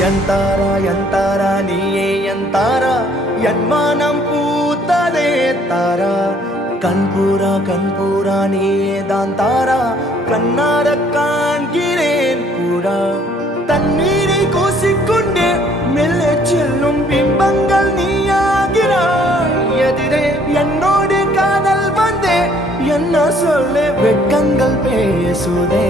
यंतारा यंतारा नीये यंतारा यन्मानं पूतदे तारा कण्पूरा नीये दांतारा कन्नार काण्गिरेन कूडा तन्नीरे कोसिक्कोंडे मेल्ले चेल्लुम बिंबंगल नीयागिराय एदिरे एन्नोडु कादल वंदे एन्न सोल्ले वेट्कंगल पेसुदे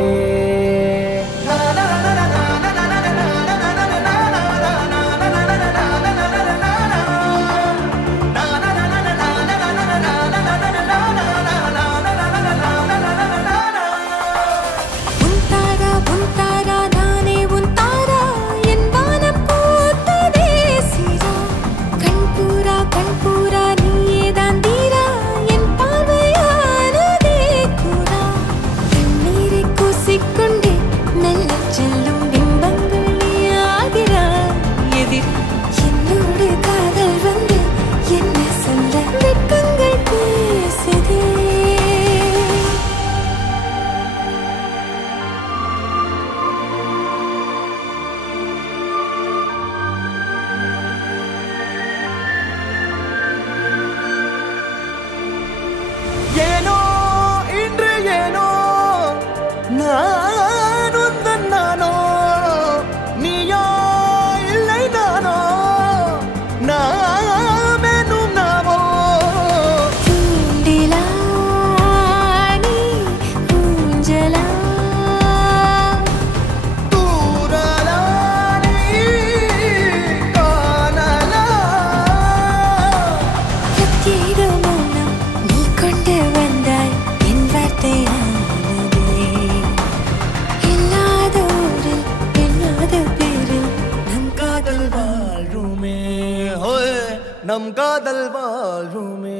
नम कादल वालूमे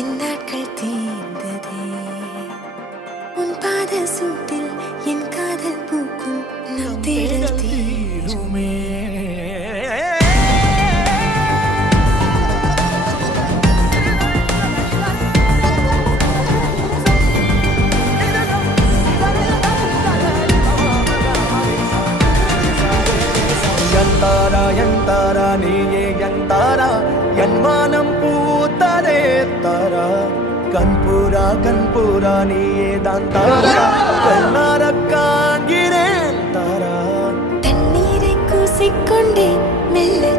என் நாட்கள் தீர்ந்ததே உன் பாத சூட்டில் என் காதல் பூக்கும் நம் தேடல் தீருமே यंतारा यंतारा नीये यंतारा यन्मानं पूतदे तारा कण्पूरा नीये दांतारा कन्नार काण्गिरेन तारा तन्नीरे कोसिक्कोंडे मेल्ले